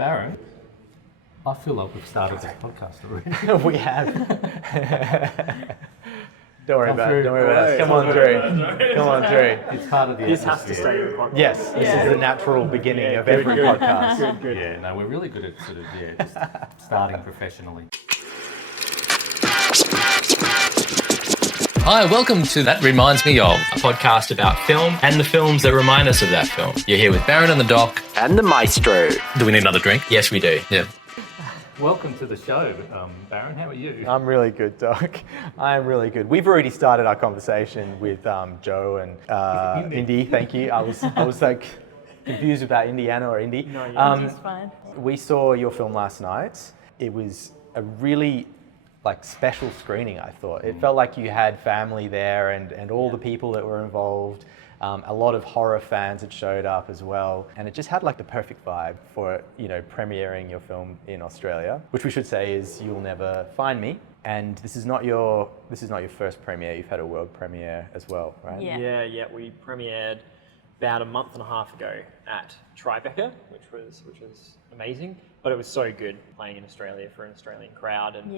Baron, I feel like we've started this podcast already. We have. Don't worry about it. Come on through. It's part of the This has to stay in the podcast. Yes, this is the natural beginning of every podcast. Good. Yeah, no, we're really good at sort of, just starting professionally. Hi, welcome to That Reminds Me Of, a podcast about film and the films that remind us of that film. You're here with Baron and the Doc. And the Maestro. Do we need another drink? Yes, we do. Yeah. Welcome to the show, Baron. How are you? I'm really good, Doc. I'm really good. We've already started our conversation with Joe and Indi. Thank you. I was like confused about Indiana or Indi. No, It's fine. We saw your film last night. It was a really special screening, I thought. It felt like you had family there and all the people that were involved. A lot of horror fans had showed up as well, and it just had the perfect vibe for premiering your film in Australia, which we should say is You'll Never Find Me. And this is not your first premiere. You've had a world premiere as well, right? Yeah. Yeah. We premiered about a month and a half ago at Tribeca, which was amazing. But it was so good playing in Australia for an Australian crowd, and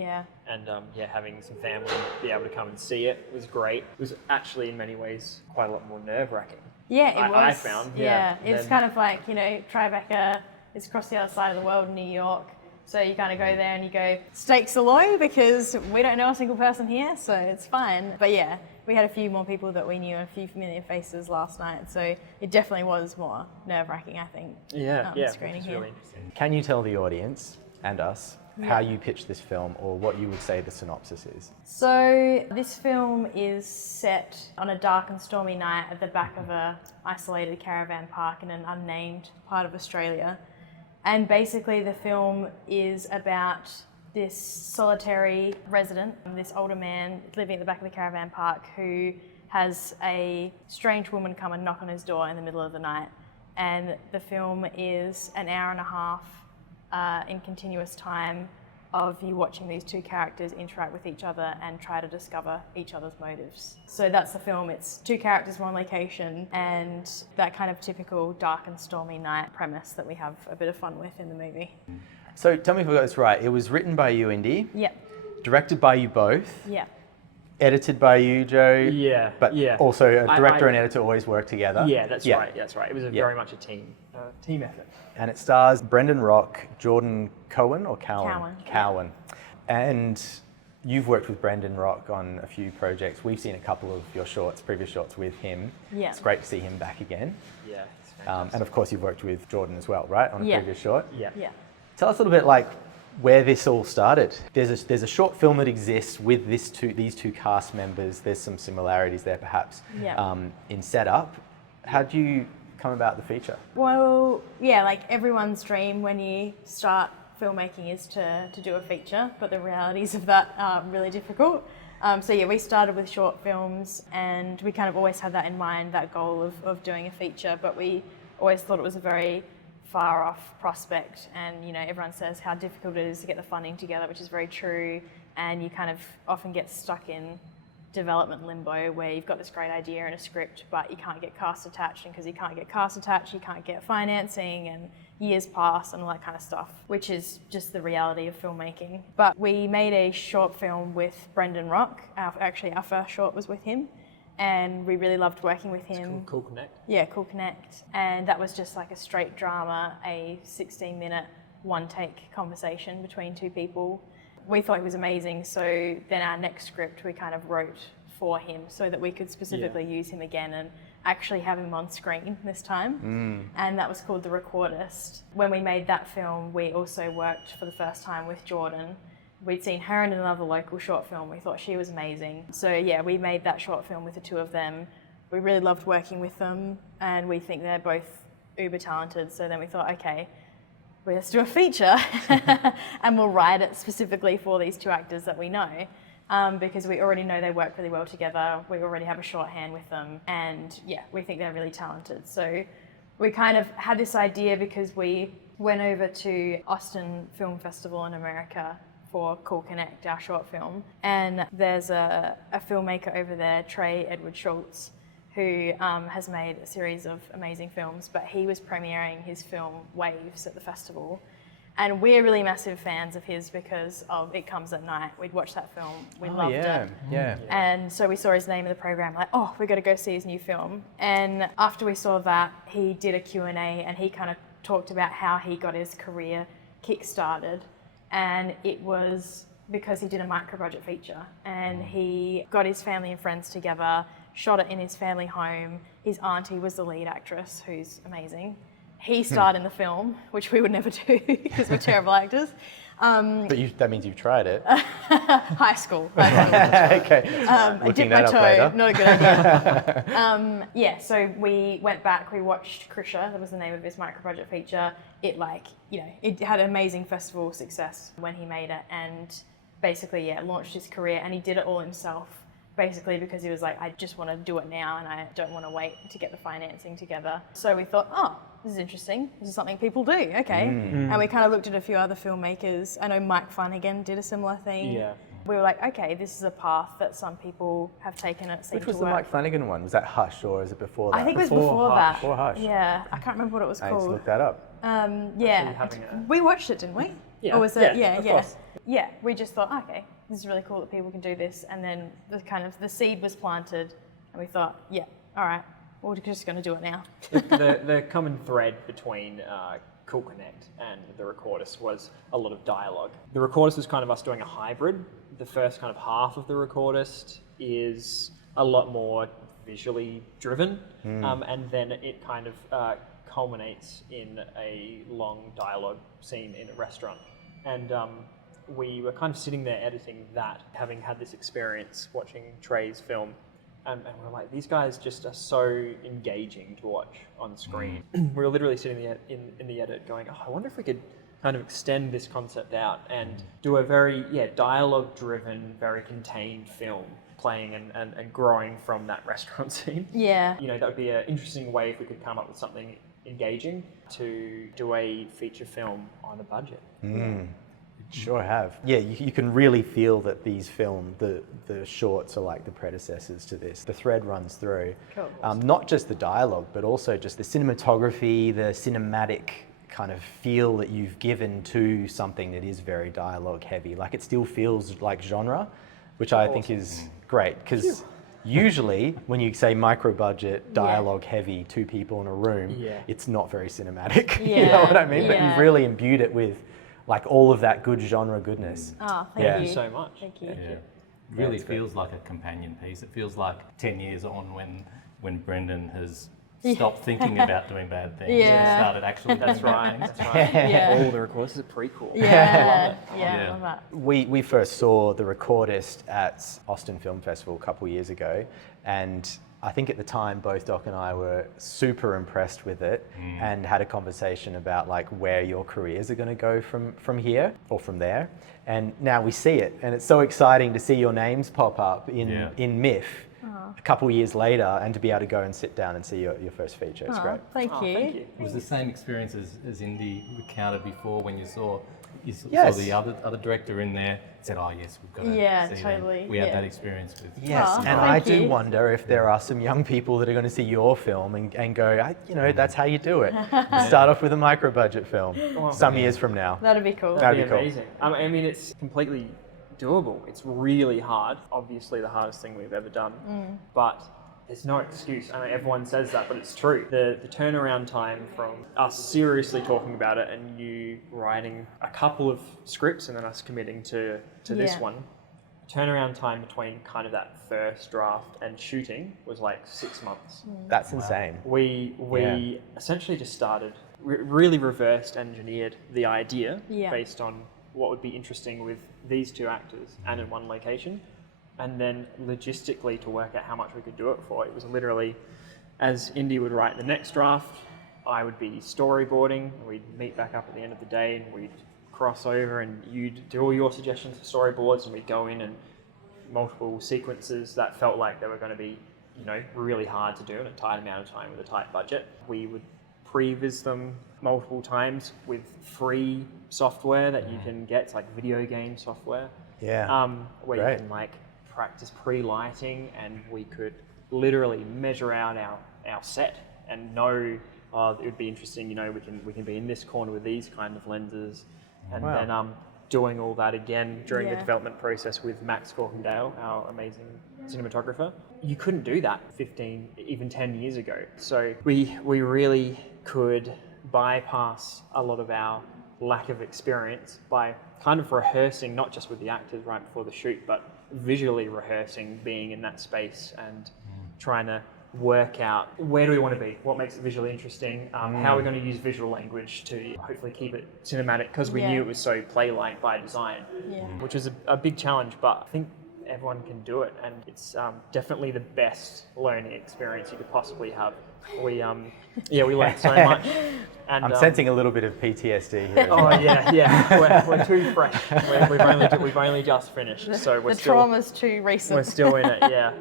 having some family be able to come and see it was great. It was actually in many ways quite a lot more nerve-wracking. Yeah, it was. I found. Yeah, it's kind of like, Tribeca is across the other side of the world in New York. So you kind of go there and you go, stakes are low because we don't know a single person here, so it's fine. But yeah, we had a few more people that we knew, a few familiar faces last night, so it definitely was more nerve-wracking, I think. Which screening is here. really interesting. Can you tell the audience and us how you pitched this film, or what you would say the synopsis is? So this film is set on a dark and stormy night at the back of a isolated caravan park in an unnamed part of Australia. And basically the film is about this solitary resident, this older man living at the back of the caravan park who has a strange woman come and knock on his door in the middle of the night. And the film is an hour and a half in continuous time of you watching these two characters interact with each other and try to discover each other's motives. So that's the film. It's two characters, one location, and that kind of typical dark and stormy night premise that we have a bit of fun with in the movie. So tell me if I got this right. It was written by you, Indi. Yep. Directed by you both. Yeah. Edited by you, Joe. Yeah. But also a director and editor always work together. Yeah, that's right. It was very much a team effort. And it stars Brendan Rock, Jordan Cowan or Cowan? Cowan. And you've worked with Brendan Rock on a few projects. We've seen a couple of your previous shorts with him. Yeah. It's great to see him back again. Yeah, it's fantastic. And of course you've worked with Jordan as well, right? On a previous short. Yeah. Tell us a little bit where this all started. There's a short film that exists with these two cast members. There's some similarities there perhaps in setup. How do you come about the feature? Well, everyone's dream when you start filmmaking is to do a feature, but the realities of that are really difficult. We started with short films and we kind of always had that in mind, that goal of doing a feature, but we always thought it was a very far off prospect, and everyone says how difficult it is to get the funding together, which is very true, and you kind of often get stuck in development limbo where you've got this great idea and a script but you can't get cast attached, and because you can't get cast attached you can't get financing and years pass and all that kind of stuff, which is just the reality of filmmaking. But we made a short film with Brendan Rock. Our first short was with him, and we really loved working with him. It's called Cool Connect. Yeah, Cool Connect. And that was just like a straight drama, a 16-minute one-take conversation between two people. We thought he was amazing, so then our next script we kind of wrote for him so that we could specifically use him again and actually have him on screen this time. And that was called The Recordist. When we made that film, we also worked for the first time with Jordan. We'd seen her in another local short film. We thought she was amazing. So we made that short film with the two of them. We really loved working with them, and we think they're both uber talented. So then we thought, okay, let's do a feature and we'll write it specifically for these two actors that we know, because we already know they work really well together. We already have a shorthand with them, and we think they're really talented. So we kind of had this idea because we went over to Austin Film Festival in America for Cool Connect, our short film, and there's a filmmaker over there, Trey Edward Schultz, who has made a series of amazing films, but he was premiering his film Waves at the festival. And we're really massive fans of his because of It Comes at Night. We'd watched that film, we loved it. Yeah. And so we saw his name in the program, like, oh, we've got to go see his new film. And after we saw that, he did a Q&A and he kind of talked about how he got his career kick-started. And it was because he did a micro-budget feature. And he got his family and friends together, shot it in his family home. His auntie was the lead actress, who's amazing. He starred in the film, which we would never do because we're terrible actors. But that means you've tried it. High school. Okay. I dipped my toe. Later. Not a good idea. Yeah, so we went back. We watched Krisha. That was the name of his micro-budget feature. It it had amazing festival success when he made it, and basically, launched his career. And he did it all himself. Basically because he was like, I just want to do it now and I don't want to wait to get the financing together. So we thought, oh, this is interesting. This is something people do, okay. And we kind of looked at a few other filmmakers. I know Mike Flanagan did a similar thing. Yeah. We were like, okay, this is a path that some people have taken and it seemed Which was to the work. Mike Flanagan one? Was that Hush or is it before that? I think it was before that. Before Hush. Yeah, I can't remember what it was I need to called. look that up. We watched it, didn't we? Yeah. Or was it? Of course. Yeah, we just thought, okay, this is really cool that people can do this. And then the seed was planted and we thought, yeah, all right, we're just going to do it now. The common thread between Cool Connect and the Recordist was a lot of dialogue. The Recordist was kind of us doing a hybrid. The first kind of half of the Recordist is a lot more visually driven, and then it kind of culminates in a long dialogue scene in a restaurant. And we were kind of sitting there editing that, having had this experience watching Trey's film, and we're like, these guys just are so engaging to watch on screen. We were literally sitting in the edit going, oh, I wonder if we could kind of extend this concept out and do a very dialogue-driven, very contained film, playing and growing from that restaurant scene. Yeah. That would be an interesting way if we could come up with something engaging to do a feature film on a budget. Sure have. Yeah, you can really feel that these films, the shorts are like the predecessors to this. The thread runs through. Cool. Not just the dialogue, but also just the cinematography, the cinematic kind of feel that you've given to something that is very dialogue heavy. Like it still feels like genre, which I think is great because usually when you say micro budget, dialogue heavy, two people in a room, it's not very cinematic. You know what I mean? But you've really imbued it with like all of that good genre goodness. Oh, thank you so much. Thank you. Yeah. Really feels like a companion piece. It feels like 10 years on when Brendan has stopped thinking about doing bad things and started actually doing bad things. That's right. All the Recordist is a prequel. I love that. We first saw The Recordist at Austin Film Festival a couple of years ago, and I think at the time both Doc and I were super impressed with it and had a conversation about like where your careers are going to go from here or from there. And now we see it, and it's so exciting to see your names pop up in MIFF a couple of years later, and to be able to go and sit down and see your first feature. It's great. Thank you. Thank you. It was the same experience as Indi recounted before when you saw the other director in there, said, oh yes, we've got to see totally. them. We had that experience with. Yes, Oh, and I thank do you. wonder if there are some young people that are going to see your film and go, that's how you do it. Start off with a micro-budget film some years from now. That'd be cool. That'd be cool. Amazing. I mean, it's completely doable. It's really hard. Obviously, the hardest thing we've ever done. But there's no excuse. I mean, everyone says that, but it's true. The turnaround time from us seriously talking about it and you writing a couple of scripts and then us committing to this one, turnaround time between kind of that first draft and shooting was like 6 months. That's insane. We essentially just started, really reversed engineered the idea based on what would be interesting with these two actors and in one location. And then logistically to work out how much we could do it for. It was literally, as Indi would write the next draft, I would be storyboarding, and we'd meet back up at the end of the day and we'd cross over and you'd do all your suggestions for storyboards and we'd go in and multiple sequences that felt like they were going to be, really hard to do in a tight amount of time with a tight budget. We would previs them multiple times with free software that you can get. It's like video game software. Where you can practice pre-lighting, and we could literally measure out our set and know oh, it would be interesting, you know, we can be in this corner with these kind of lenses, and Wow. then doing all that again during the Yeah. development process with Max Corkindale, our amazing cinematographer. You couldn't do that 15, even 10 years ago. So we really could bypass a lot of our lack of experience by kind of rehearsing, not just with the actors right before the shoot, but visually rehearsing being in that space and trying to work out where do we want to be, what makes it visually interesting, how are we going to use visual language to hopefully keep it cinematic, because we knew it was so play-like by design, which was a big challenge, but I think everyone can do it, and it's definitely the best learning experience you could possibly have. We learned so much. And, I'm sensing a little bit of PTSD here. Oh yeah, we're too fresh. We've only just finished, so we're The still trauma's too recent. we're still in it. Yeah,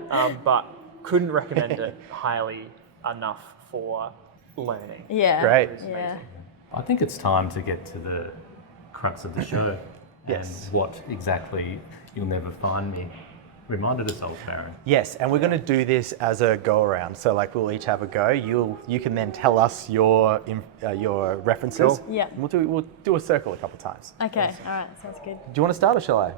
but couldn't recommend it highly enough for learning. Yeah. Great. Yeah. I think it's time to get to the crux of the show. Yes. And what exactly You'll Never Find Me reminded us of, Baron. Yes, and we're going to do this as a go around. So like we'll each have a go. You can then tell us your references. Cool. Yeah. We'll do a circle a couple times. Okay. All right. Sounds good. Do you want to start or shall I?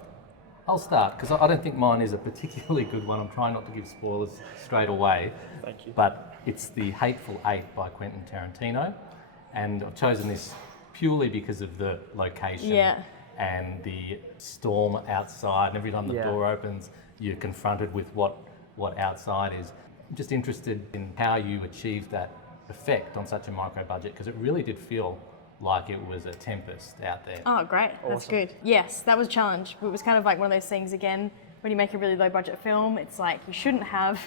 I'll start, because I don't think mine is a particularly good one. I'm trying not to give spoilers straight away. Thank you. But it's The Hateful Eight by Quentin Tarantino. And I've chosen this purely because of the location and the storm outside. And every time the door opens, you're confronted with what outside is. I'm just interested in how you achieved that effect on such a micro budget, because it really did feel like it was a tempest out there. Oh, great. That's good. Yes, that was a challenge. It was kind of like one of those things, again, when you make a really low budget film, it's like you shouldn't have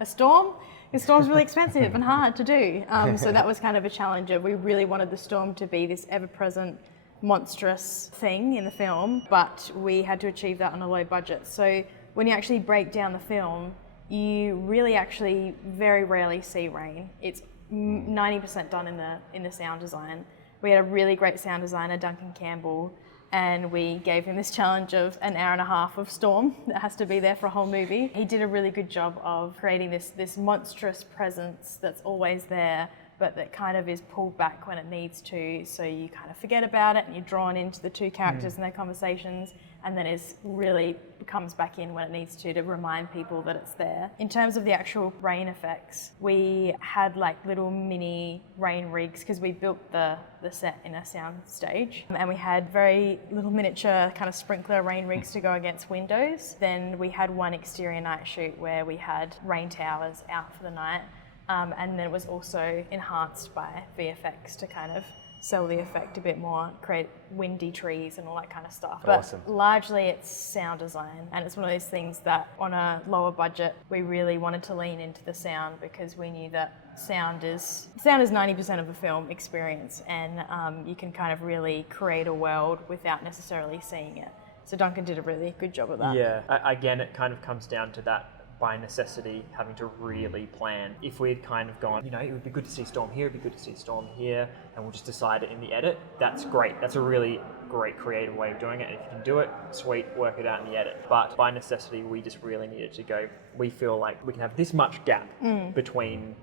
a storm. The storm's really expensive and hard to do. So that was kind of a challenge. We really wanted the storm to be this ever-present, monstrous thing in the film, but we had to achieve that on a low budget. So when you actually break down the film, you really actually very rarely see rain. It's 90% done in the sound design. We had a really great sound designer, Duncan Campbell, and we gave him this challenge of an hour and a half of storm that has to be there for a whole movie. He did a really good job of creating this monstrous presence that's always there, but that kind of is pulled back when it needs to, so you kind of forget about it and you're drawn into the two characters and their conversations, and then it really comes back in when it needs to remind people that it's there. In terms of the actual rain effects, we had like little mini rain rigs, because we built the set in a sound stage, and we had very little miniature kind of sprinkler rain rigs to go against windows. Then we had one exterior night shoot where we had rain towers out for the night. And then it was also enhanced by VFX to kind of sell the effect a bit more, create windy trees and all that kind of stuff. Awesome. But largely it's sound design, and it's one of those things that on a lower budget we really wanted to lean into the sound, because we knew that sound is 90% of a film experience, and you can kind of really create a world without necessarily seeing it. So Duncan did a really good job of that. Yeah, again, it kind of comes down to that by necessity, having to really plan. If we'd kind of gone, you know, it would be good to see storm here, it'd be good to see storm here, and we'll just decide it in the edit, that's great. That's a really great creative way of doing it. And if you can do it, sweet, work it out in the edit. But by necessity, we just really needed to go, we feel like we can have this much gap between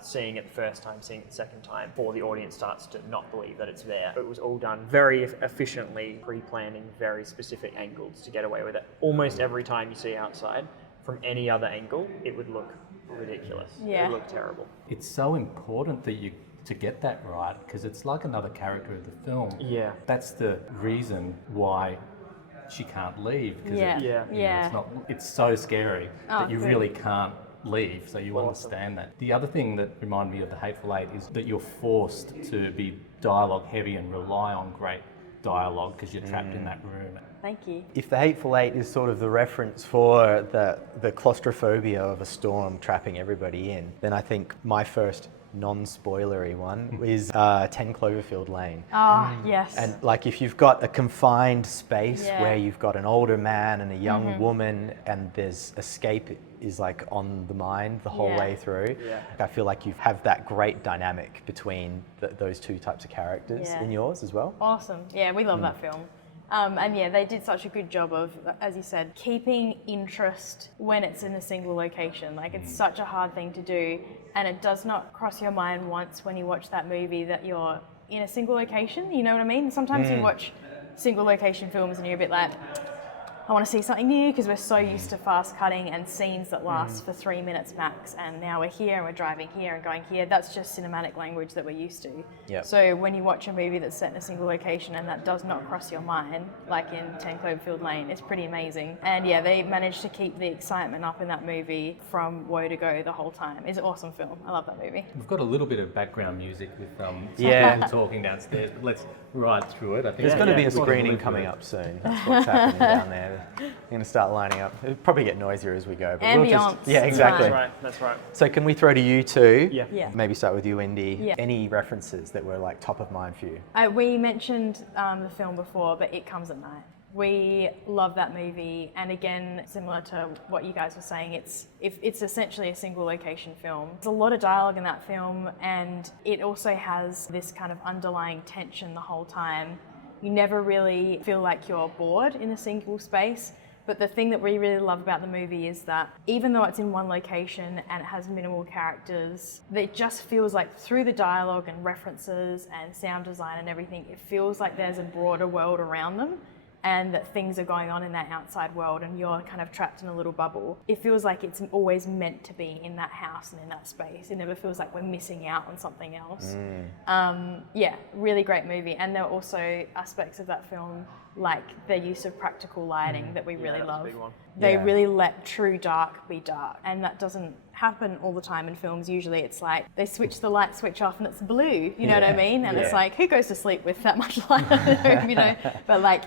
seeing it the first time, seeing it the second time, before the audience starts to not believe that it's there. It was all done very efficiently, pre-planning very specific angles to get away with it. Almost every time you see outside, from any other angle, it would look ridiculous. Yeah. It would look terrible. It's so important that to get that right, because it's like another character of the film. Yeah. That's the reason why she can't leave, because it's so scary that you really can't leave, so you understand that. The other thing that reminded me of The Hateful Eight is that you're forced to be dialogue heavy and rely on great dialogue, because you're trapped in that room. Thank you. If The Hateful Eight is sort of the reference for the claustrophobia of a storm trapping everybody in, then I think my first non-spoilery one is 10 Cloverfield Lane. Oh, yes. And like if you've got a confined space where you've got an older man and a young woman, and there's escape is like on the mind the whole way through, I feel like you have that great dynamic between those two types of characters in yours as well. Awesome. Yeah, we love that film. And yeah, they did such a good job of, as you said, keeping interest when it's in a single location. Like, it's such a hard thing to do, and it does not cross your mind once when you watch that movie that you're in a single location. You know what I mean? Sometimes you watch single location films and you're a bit like, I want to see something new, because we're so used to fast cutting and scenes that last for 3 minutes max, and now we're here and we're driving here and going here. That's just cinematic language that we're used to. Yep. So when you watch a movie that's set in a single location and that does not cross your mind, like in 10 Cloverfield Lane, it's pretty amazing. And yeah, they managed to keep the excitement up in that movie from woe to go the whole time. It's an awesome film. I love that movie. We've got a little bit of background music with some Yeah. people talking downstairs, but let's ride through it. I think There's going to be a We've got screening live coming with it. up soon. That's what's happening down there. We're going to start lining up. It'll probably get noisier as we go. But Ambience. yeah, exactly. That's right. So can we throw to you two? Yeah. Yeah. Maybe start with you, Indi. Yeah. Any references that were like top of mind for you? We mentioned the film before, but It Comes at Night. We love that movie, and again, similar to what you guys were saying, it's essentially a single location film. There's a lot of dialogue in that film, and it also has this kind of underlying tension the whole time. You never really feel like you're bored in a single space. But the thing that we really love about the movie is that even though it's in one location and it has minimal characters, it just feels like through the dialogue and references and sound design and everything, it feels like there's a broader world around them, and that things are going on in that outside world and you're kind of trapped in a little bubble. It feels like it's always meant to be in that house and in that space. It never feels like we're missing out on something else. Yeah, really great movie. And there are also aspects of that film, like their use of practical lighting, that we really that's a love. big one. They Yeah. really let true dark be dark, and that doesn't happen all the time in films. Usually it's like they switch the light switch off and it's blue, you know what I Yeah. mean? And it's Yeah. like, who goes to sleep with that much light on the room, you know? But like,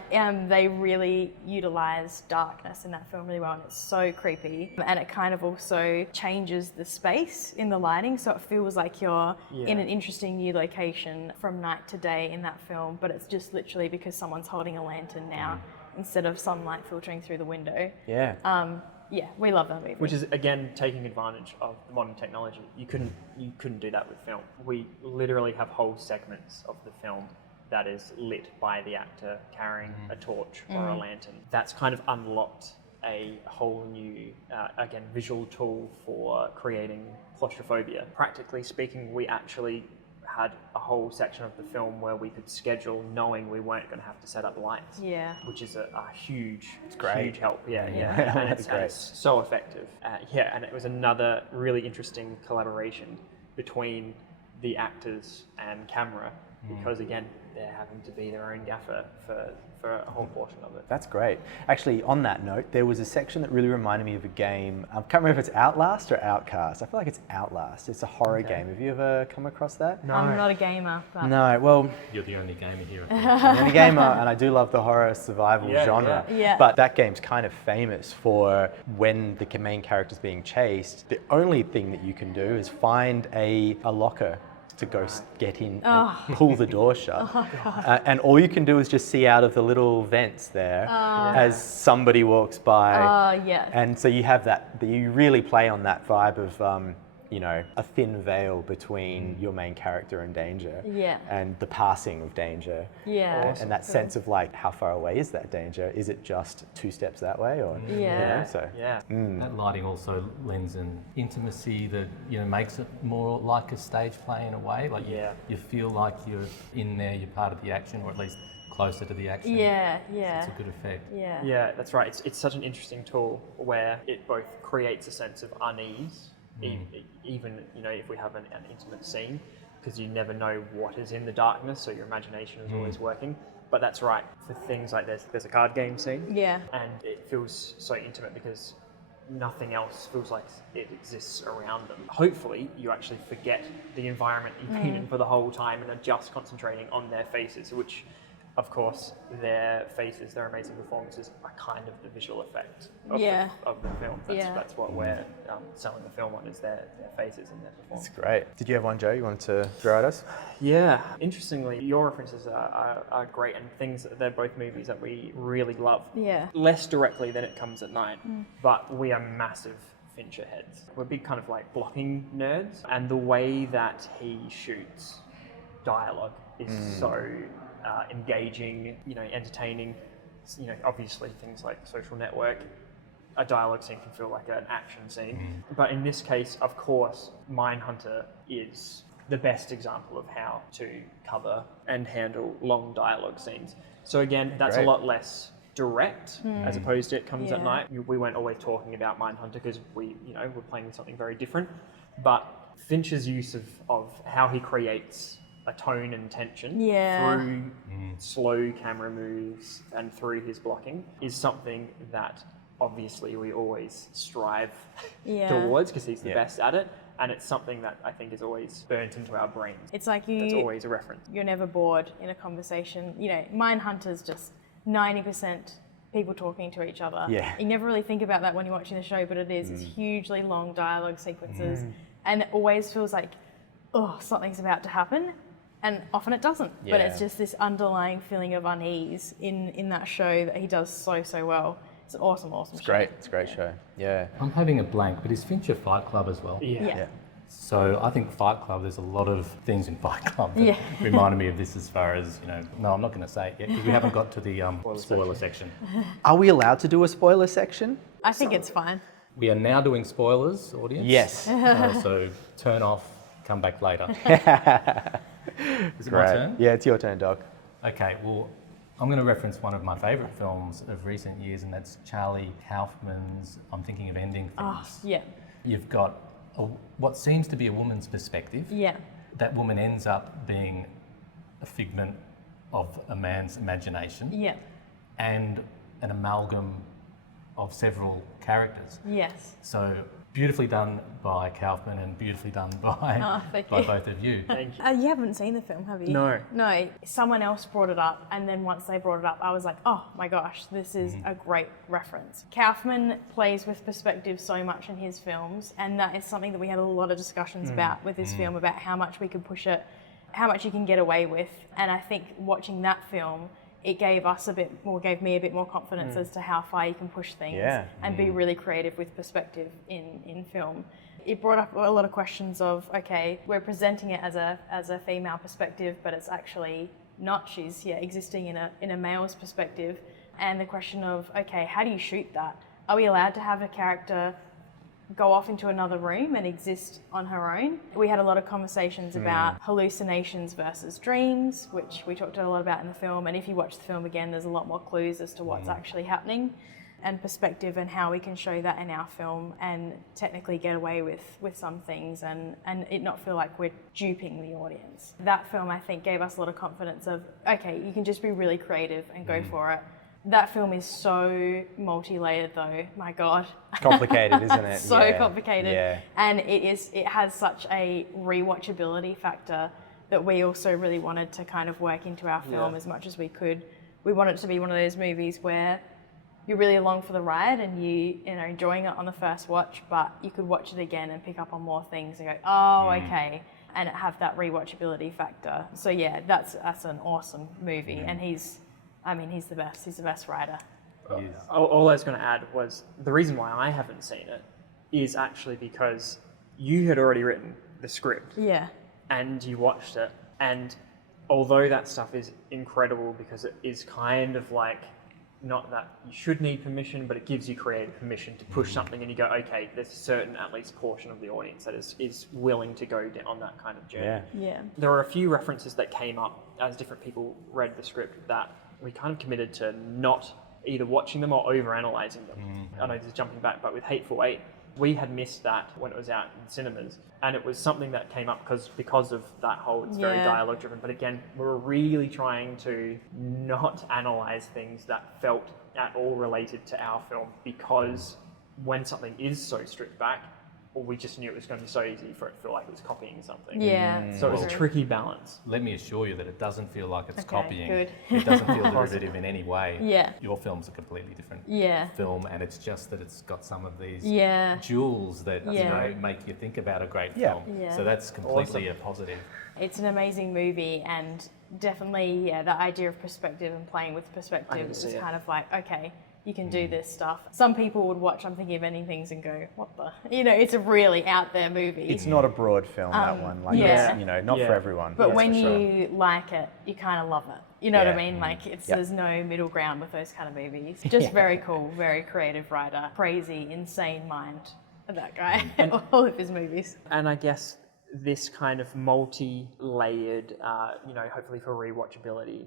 they really utilize darkness in that film really well, and it's so creepy. And it kind of also changes the space in the lighting, so it feels like you're in an interesting new location from night to day in that film, but it's just literally because someone's holding a lantern now instead of sunlight filtering through the window. Yeah. Yeah, we love that movie. Which is again taking advantage of the modern technology. You couldn't do that with film. We literally have whole segments of the film that is lit by the actor carrying a torch or a lantern. That's kind of unlocked a whole new, again, visual tool for creating claustrophobia. Practically speaking, we actually had a whole section of the film where we could schedule knowing we weren't going to have to set up lights. Yeah. Which is a huge, great. huge help. Yeah. Yeah. And That's great. it's so effective. And it was another really interesting collaboration between the actors and camera, because again, they're having to be their own gaffer for a whole portion of it. That's great. Actually, on that note, there was a section that really reminded me of a game. I can't remember if it's Outlast or Outcast. I feel like it's Outlast. It's a horror game. Have you ever come across that? I'm not a gamer, but No. Well, You're the only gamer here. I think. I'm a gamer, and I do love the horror survival Yeah, genre. yeah. But that game's kind of famous for when the main character's being chased, the only thing that you can do is find a locker to go get in and pull the door shut. And all you can do is just see out of the little vents there as somebody walks by. yeah. And so you have that, you really play on that vibe of, a thin veil between your main character and danger. Yeah. And the passing of danger. Yeah. And that sense of like, how far away is that danger? Is it just 2 steps that way? Or, Yeah. so. Yeah. That lighting also lends an intimacy that makes it more like a stage play in a way. Like you feel like you're in there, you're part of the action, or at least closer to the action. Yeah, yeah. It's a good effect. Yeah. Yeah, that's right. It's such an interesting tool where it both creates a sense of unease, even if we have an intimate scene, because you never know what is in the darkness, so your imagination is always working. But that's right, for things like there's a card game scene, Yeah. and it feels so intimate because nothing else feels like it exists around them. Hopefully, you actually forget the environment you've been in for the whole time and are just concentrating on their faces, which, of course, their faces, their amazing performances are kind of the visual effect of, of the film. That's what we're selling the film on, is their faces and their That's performance. great. Did you have one, Joe, you wanted to throw at us? Yeah, interestingly, your references are great, and they're both movies that we really love. Yeah. Less directly than It Comes at Night, but we are massive Fincher heads. We're big kind of like blocking nerds, and the way that he shoots dialogue is so engaging, entertaining. Obviously things like Social Network, a dialogue scene can feel like an action scene. But in this case, of course, Mindhunter is the best example of how to cover and handle long dialogue scenes. So again, that's a lot less direct as opposed to It Comes at Night. We weren't always talking about Mindhunter because we're playing with something very different. But Fincher's use of how he creates a tone and tension through slow camera moves and through his blocking is something that obviously we always strive towards because he's the best at it. And it's something that I think is always burnt into our brains. It's like that's always a reference. You're never bored in a conversation. Mindhunter's just 90% people talking to each other. Yeah. You never really think about that when you're watching the show, but it is. It's hugely long dialogue sequences. And it always feels like, something's about to happen. And often it doesn't. Yeah. But it's just this underlying feeling of unease in that show that he does so well. It's an awesome show. It's a great show. Yeah. I'm having a blank, but is Fincher Fight Club as well? Yeah. So I think Fight Club, there's a lot of things in Fight Club that reminded me of this as far as, no, I'm not going to say it yet because we haven't got to the spoiler section. Are we allowed to do a spoiler section? I think it's fine. We are now doing spoilers, audience. Yes. So turn off, come back later. Is it my Great. turn? Yeah, it's your turn, Doc. Okay, well, I'm going to reference one of my favourite films of recent years, and that's Charlie Kaufman's I'm Thinking of Ending Things. Yeah. You've got what seems to be a woman's perspective. Yeah. That woman ends up being a figment of a man's imagination. Yeah. And an amalgam of several characters. Yes. So beautifully done by Kaufman and beautifully done by both of you. Thank you. You haven't seen the film, have you? No. No. Someone else brought it up, and then once they brought it up, I was like, oh my gosh, this is a great reference. Kaufman plays with perspective so much in his films, and that is something that we had a lot of discussions about with this film, about how much we could push it, how much you can get away with. And I think watching that film, it gave me a bit more confidence as to how far you can push things and be really creative with perspective in film. It brought up a lot of questions of, okay, we're presenting it as a female perspective, but it's actually not. She's existing in a male's perspective. And the question of, okay, how do you shoot that? Are we allowed to have a character go off into another room and exist on her own? We had a lot of conversations about hallucinations versus dreams, which we talked a lot about in the film. And if you watch the film again, there's a lot more clues as to what's actually happening, and perspective, and how we can show that in our film and technically get away with some things and it not feel like we're duping the audience. That film, I think, gave us a lot of confidence of, okay, you can just be really creative and go for it. That film is so multi-layered though, my God. Complicated, isn't it? So complicated. Yeah. And it has such a rewatchability factor that we also really wanted to kind of work into our film as much as we could. We want it to be one of those movies where you're really along for the ride and you're enjoying it on the first watch, but you could watch it again and pick up on more things and go, oh, okay, and have that rewatchability factor. So yeah, that's an awesome movie, and he's the best. He's the best writer. All I was going to add was the reason why I haven't seen it is actually because you had already written the script. Yeah. And you watched it. And although that stuff is incredible because it is kind of like, not that you should need permission, but it gives you creative permission to push something and you go, okay, there's a certain, at least, portion of the audience that is willing to go down on that kind of journey. Yeah. There were a few references that came up as different people read the script that we kind of committed to not either watching them or over-analysing them. I know this is jumping back, but with Hateful Eight, we had missed that when it was out in cinemas. And it was something that came up because of that whole, it's very dialogue driven. But again, we were really trying to not analyse things that felt at all related to our film, because when something is so stripped back, we just knew it was going to be so easy for it to feel like it was copying something. Yeah. So it was a tricky balance. Let me assure you that it doesn't feel like it's Okay, copying. good. It doesn't feel derivative in any way. Yeah. Your film's a completely different film, and it's just that it's got some of these jewels that make you think about a great film. Yeah. So that's completely a positive. It's an amazing movie, and definitely, the idea of perspective and playing with perspective is kind of like, okay, you can do this stuff. Some people would watch I'm Thinking of Ending Things and go, what the? You know, it's a really out there movie. It's not a broad film, that one. Like, yeah. it's, you know, not for everyone. But that's when for sure. you like it, you kind of love it. You know what I Yeah. mean? Like, there's no middle ground with those kind of movies. Just very cool, very creative writer, crazy, insane mind of that guy. All of his movies. And I guess this kind of multi-layered, you know, hopefully for rewatchability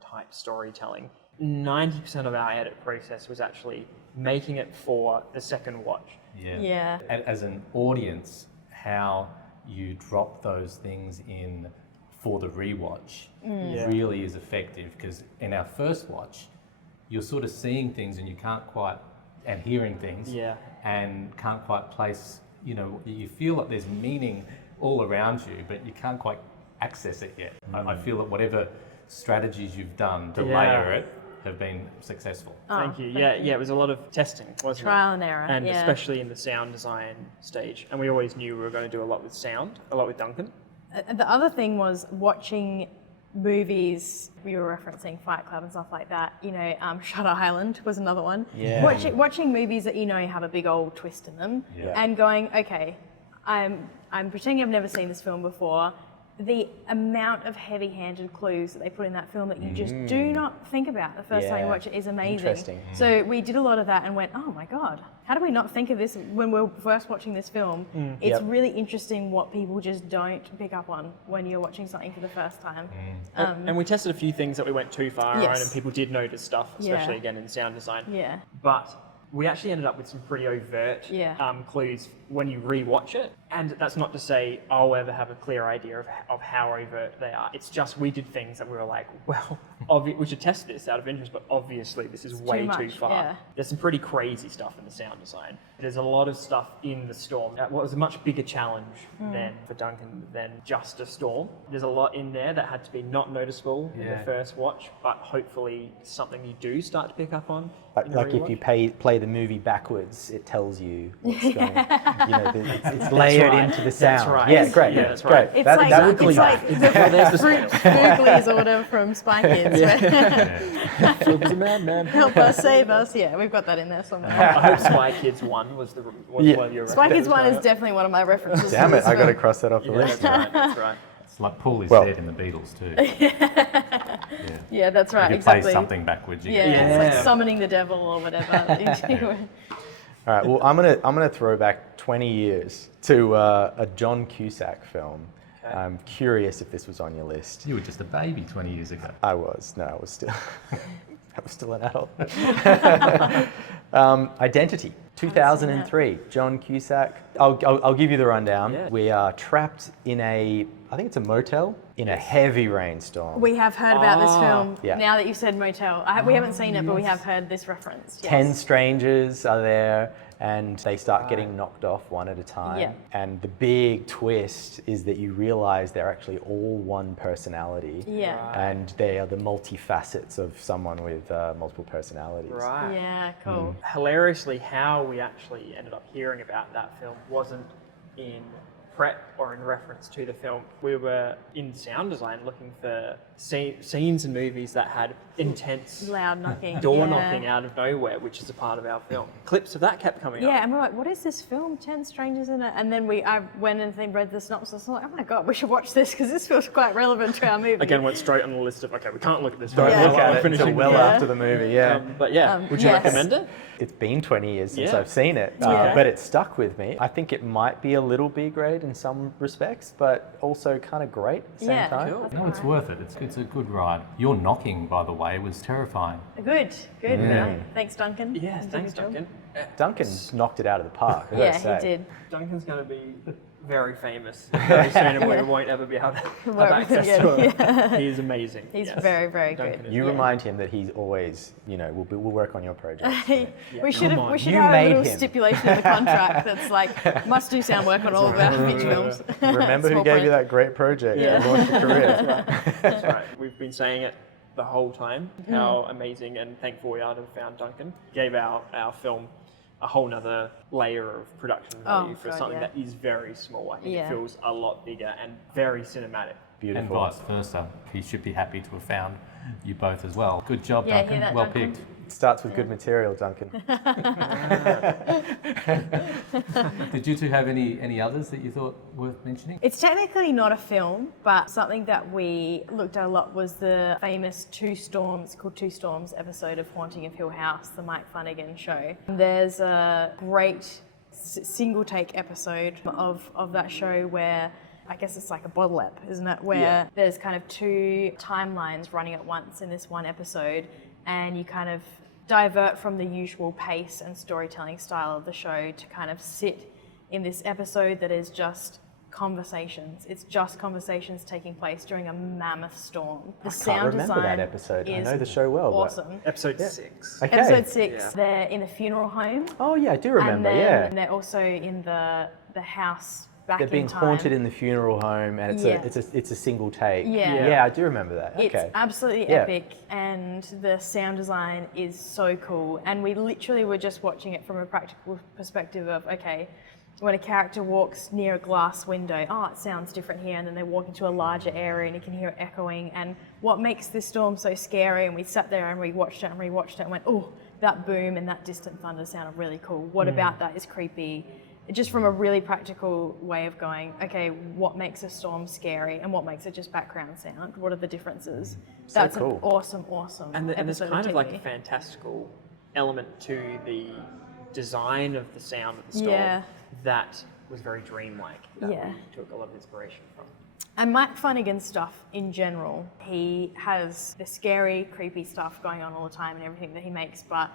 type storytelling, 90% of our edit process was actually making it for the second watch. Yeah. As an audience, how you drop those things in for the rewatch really is effective, because in our first watch, you're sort of seeing things and you can't quite, and hearing things, and can't quite place, you know, you feel like there's meaning all around you, but you can't quite access it yet. I feel that whatever strategies you've done to layer it have been successful. Thank you. Yeah, it was a lot of testing, wasn't it? Trial and error. And especially in the sound design stage. And we always knew we were going to do a lot with sound, a lot with Duncan. The other thing was watching movies. We were referencing Fightclub and stuff like that. You know, Shutter Island was another one. Yeah. Watching movies that you know have a big old twist in them, and going, okay, I'm pretending I've never seen this film before. The amount of heavy-handed clues that they put in that film that you just do not think about the first time you watch it is amazing. Interesting. So we did a lot of that and went, oh my God, how do we not think of this when we were first watching this film? It's really interesting what people just don't pick up on when you're watching something for the first time. And we tested a few things that we went too far on, Yes. and people did notice stuff, especially again in sound design. Yeah. But we actually ended up with some pretty overt clues when you re-watch it. And that's not to say I'll ever have a clear idea of how overt they are. It's just we did things that we were like, well, we should test this out of interest, but obviously this is way too far. Yeah. There's some pretty crazy stuff in the sound design. There's a lot of stuff in the storm. That was a much bigger challenge than for Duncan than just a storm. There's a lot in there that had to be not noticeable in the first watch, but hopefully something you do start to pick up on. Like if you play the movie backwards, it tells you what's going on. You know, it's layered into the sound. That's right. Yeah, great. Yeah, that's right. It's That like would the Fruitley's order from Spy Kids. Film's a madman. Help us, save us. Yeah, we've got that in there somewhere. I hope Spy Kids 1 was one of your Spy Kids 1 is definitely one of my references. Damn it, I got to cross that off the list. That's right. It's like Paul is dead in the Beatles too. Yeah, that's right. You Exactly. play something backwards. You get It's like summoning the devil or whatever. All right, well, I'm gonna throw back 20 years to a John Cusack film. Okay. I'm curious if this was on your list. You were just a baby 20 years ago. I was. No, I was still. I was still an adult. Identity, 2003, John Cusack. I'll give you the rundown. Yeah. We are trapped in I think it's a motel, in a heavy rainstorm. We have heard about this film. Yeah. Now that you said motel, we haven't seen it, but we have heard this reference. Yes. 10 strangers are there, and they start getting knocked off one at a time. Yeah. And the big twist is that you realize they're actually all one personality. Yeah. And they are the multifacets of someone with multiple personalities. Right. Yeah, cool. Hilariously, how we actually ended up hearing about that film wasn't in prep or in reference to the film. We were in sound design looking for scenes in movies that had intense Loud knocking. door knocking out of nowhere, which is a part of our film. Clips of that kept coming up. Yeah, and we're like, what is this film? 10 strangers in it. And then I went and read the synopsis. I'm like, oh my God, we should watch this because this feels quite relevant to our movie. Again, went straight on the list of, okay, we can't look at this. Don't Yeah. look at it until well Yeah. after the movie, yeah. But yeah, would you yes. recommend it? It's been 20 years since Yeah. I've seen it, Yeah. but it stuck with me. I think it might be a little B grade in some respects, but also kind of great at the same Yeah, time. cool. No, it's worth it. It's a good ride. Your knocking, by the way, was terrifying. Good. Yeah. Thanks, Duncan. Yeah, You did a thanks, good job. Duncan. Duncan knocked it out of the park, I gotta Yeah, say. he did. Duncan's going to be very famous very soon, and we won't ever be able to have Work with him access to him. again. He is amazing. He's Yes. very, very Duncan good. is You Yeah. remind him that he's always, we'll work on your project. We should Come on. have You a made little him. stipulation in the contract that's like, must do sound work on all of our feature films. Remember who Small gave print. you that great project Yeah. and launched your career? That's right. We've been saying it the whole time, Mm-hmm. how amazing and thankful we are to have found Duncan. Gave our film a whole nother layer of production value for God, something yeah. that is very small. I think Yeah. it feels a lot bigger and very cinematic. And Beautiful. vice versa. He should be happy to have found you both as well. Good job, Yeah, Duncan. hear that, Well Duncan? picked. Starts with good material, Duncan. Did you two have any others that you thought worth mentioning? It's technically not a film, but something that we looked at a lot was the famous Two Storms episode of Haunting of Hill House, the Mike Flanagan show. There's a great single take episode of that show where I guess it's like a bottle ep, isn't it? Where there's kind of two timelines running at once in this one episode, and you kind of divert from the usual pace and storytelling style of the show to kind of sit in this episode that is just conversations. It's just conversations taking place during a mammoth storm. The sound Can't remember design that episode. I is know the show well. awesome. Episode 6. Okay. Episode 6, they're in a funeral home. Oh yeah, I do remember. And then Yeah, they're also in the house back they're in being time. haunted in the funeral home, and Yeah. it's a single take. Yeah. Yeah, I do remember that. It's Okay. absolutely Yeah. epic, and the sound design is so cool. And we literally were just watching it from a practical perspective of, okay, when a character walks near a glass window, oh, it sounds different here, and then they walk into a larger area and you can hear it echoing. And what makes this storm so scary? And we sat there and rewatched it and went, oh, that boom and that distant thunder sounded really cool. What about that is creepy? Just from a really practical way of going, okay, what makes a storm scary and what makes it just background sound? What are the differences? So That's cool. an awesome And there's episode kind of like TV. a fantastical element to the design of the sound of the storm Yeah. that was very dreamlike. That Yeah. we took a lot of inspiration from. And Mike Flanagan's stuff in general, he has the scary, creepy stuff going on all the time and everything that he makes, but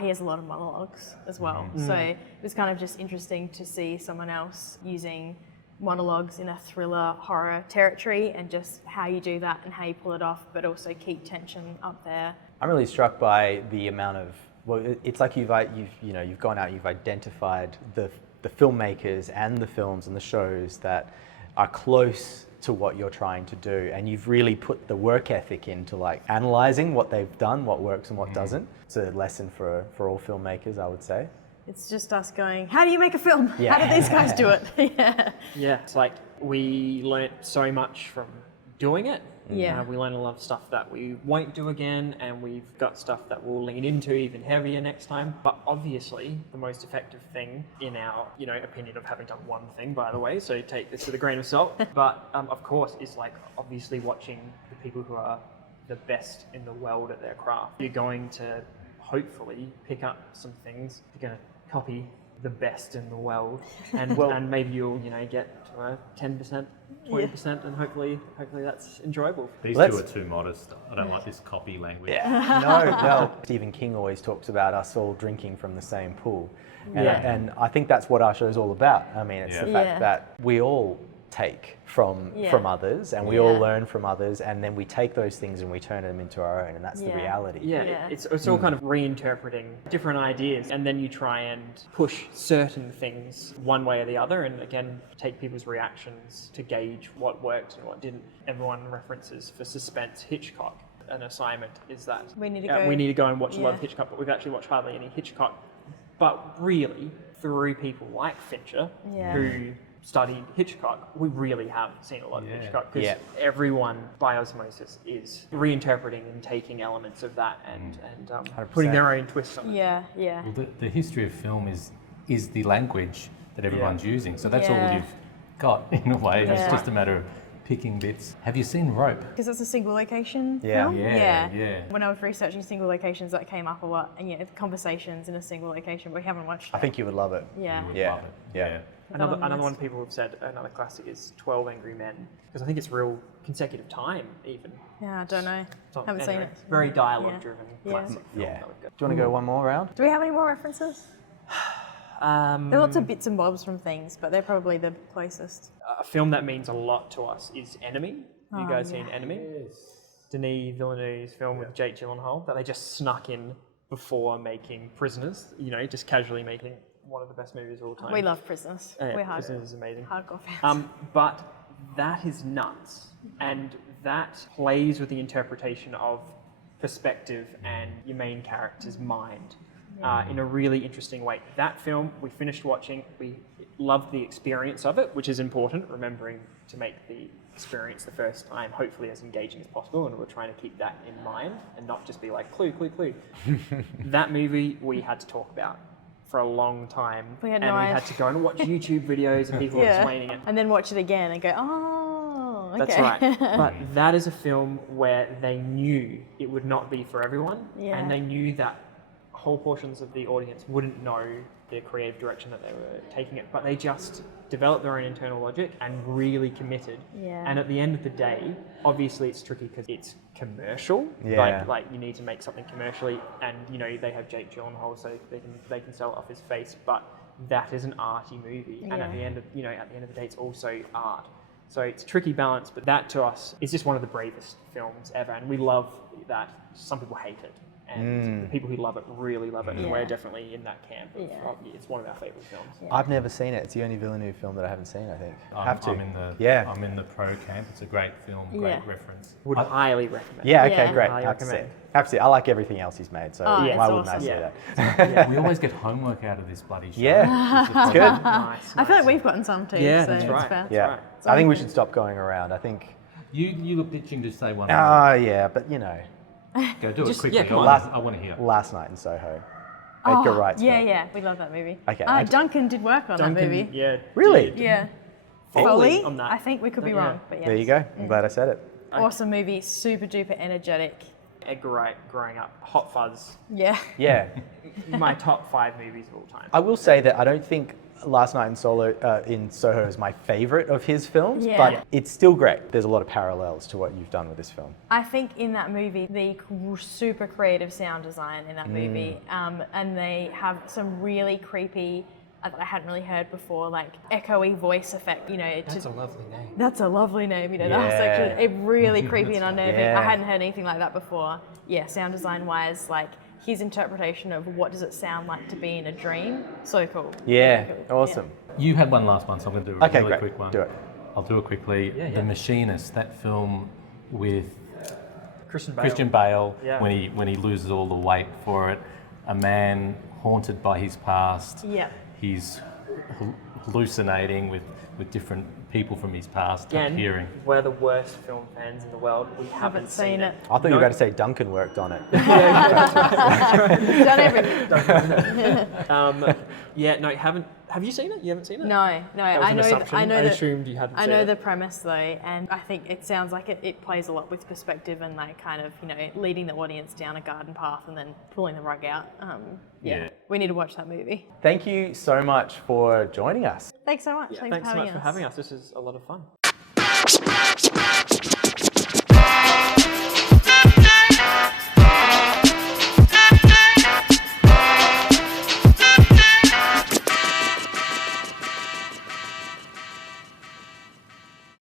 he has a lot of monologues as well. So it was kind of just interesting to see someone else using monologues in a thriller horror territory, and just how you do that and how you pull it off, but also keep tension up there. I'm really struck by the amount of, well, it's like you've gone out, you've identified the filmmakers and the films and the shows that are close to what you're trying to do, and you've really put the work ethic into like analyzing what they've done, what works and what doesn't. It's a lesson for all filmmakers, I would say. It's just us going, how do you make a film? Yeah. How did these guys do it? Yeah. Yeah, it's like we learnt so much from doing it. Yeah. We learned a lot of stuff that we won't do again, and we've got stuff that we'll lean into even heavier next time. But obviously, the most effective thing in our, opinion of having done one thing, by the way, so take this with a grain of salt. But of course, is like obviously watching the people who are the best in the world at their craft. You're going to hopefully pick up some things. You're going to copy the best in the world, and and maybe you'll get to a 10%, 20%, and hopefully that's enjoyable. These Let's- two are too modest. I don't like this copy language. Yeah. No. Stephen King always talks about us all drinking from the same pool. And, Yeah. and I think that's what our show's all about. I mean, it's the Yeah. fact that we all take from Yeah. others, and we all Yeah. learn from others, and then we take those things and we turn them into our own, and that's the Yeah. reality. Yeah, Yeah. it's all kind of reinterpreting different ideas, and then you try and push certain things one way or the other, and again, take people's reactions to gauge what worked and what didn't. Everyone references for suspense Hitchcock. An assignment is that We need to go and watch a lot of Yeah. Hitchcock, but we've actually watched hardly any Hitchcock. But really, through people like Fincher, Yeah. who studied Hitchcock, we really have seen a lot of Yeah. Hitchcock, because Yeah. everyone by osmosis is reinterpreting and taking elements of that and 100%. putting their own twist on it. Yeah, yeah. Well, the history of film is the language that everyone's using. So that's all Yeah. you've got in a way. Yeah. It's just a matter of picking bits. Have you seen Rope? Because it's a single location Yeah. film? Yeah. When I was researching single locations, that came up a lot. And conversations in a single location, but we haven't watched it. I think you would love it. Yeah. You would Yeah. love it. Yeah. Another on the one list. people have said, another classic is 12 Angry Men, because I think it's real consecutive time even. Yeah, I don't know. So, Haven't seen anyway, it. Very Yeah. dialogue-driven Yeah. classic film. Yeah. that we've got. Do you want to go one more round? Do we have any more references? There are lots of bits and bobs from things, but they're probably the closest. A film that means a lot to us is Enemy. Have you Oh, guys yeah. seen Enemy? Denis Villeneuve's film with Jake Gyllenhaal that they just snuck in before making Prisoners. Just casually making one of the best movies of all time. We love Prisoners. Yeah, We're Prisoners is amazing. hardcore fans. But that is nuts, and that plays with the interpretation of perspective and your main character's mind in a really interesting way. That film, we finished watching, we loved the experience of it, which is important, remembering to make the experience the first time, hopefully as engaging as possible, and we're trying to keep that in mind and not just be like, clue. That movie we had to talk about for a long time, We had and no we idea. had to go and watch YouTube videos and people explaining it. And then watch it again and go, oh, okay. That's right. But that is a film where they knew it would not be for everyone, and they knew that whole portions of the audience wouldn't know the creative direction that they were taking it, but they just developed their own internal logic and really committed. Yeah. And at the end of the day, obviously it's tricky because it's commercial. Yeah. Like you need to make something commercially, and you know they have Jake Gyllenhaal, so they can sell it off his face. But that is an arty movie, and at the end of the day, it's also art. So it's a tricky balance, but that to us is just one of the bravest films ever, and we love that. Some people hate it, and the people who love it really love it, and we're definitely in that camp. It's one of our favourite films. I've never seen it. It's the only Villeneuve film that I haven't seen, I think. I'm in the pro camp. It's a great film, great reference. Would highly recommend. Yeah, okay, great. Highly Have to see recommend. it. Have to see it. I like everything else he's made, so why it's wouldn't I awesome. say that? We always get homework out of this bloody show. Yeah, it's good. Nice. I feel like we've gotten some too. Yeah, so that's it's right. fair. Yeah, right. I think we should stop going around. I think. You look itching to say one. Yeah, but you know, Go do it quickly. yeah, come on. I want to hear. Last Night in Soho. Edgar Wright's film. Yeah, we love that movie. Okay. Duncan did work on that movie. Yeah. Really? Yeah. Foley Foley? on that. I think we could be Yeah. wrong, but yeah. There you go. I'm glad I said it. Awesome movie, super duper energetic. Edgar Wright growing up, Hot Fuzz, Yeah. Yeah. my top 5 movies of all time. I will say that I don't think Last Night in Soho is my favourite of his films, Yeah. but it's still great. There's a lot of parallels to what you've done with this film. I think in that movie, the super creative sound design in that movie, and they have some really creepy, I hadn't really heard before, like echoey voice effect, you know. That's a lovely name. That's a lovely name, you know, that was Yeah. actually really creepy and unnerving. Yeah. I hadn't heard anything like that before. Yeah, sound design wise, like his interpretation of what does it sound like to be in a dream, so cool. Yeah, Really cool. awesome. You had one last one, so I'm going to do a Okay, really great. quick one. Do it. I'll do it quickly. The Machinist, that film with Christian Bale. Yeah. when he loses all the weight for it, a man haunted by his past. Yeah. He's hallucinating with different people from his past Again, appearing. we're the worst film fans in the world. We haven't seen it. I thought you were about to say Duncan worked on it. He's done everything. Yeah, no, haven't. Have you seen it? You haven't seen it? No, That was I an know. assumption. I know. I that- assumed you hadn't I seen know it. the premise though, and I think it sounds like it plays a lot with perspective and like kind of leading the audience down a garden path and then pulling the rug out. Yeah. We need to watch that movie. Thank you so much for joining us. Thanks so much. Thanks so much for having us. This is a lot of fun.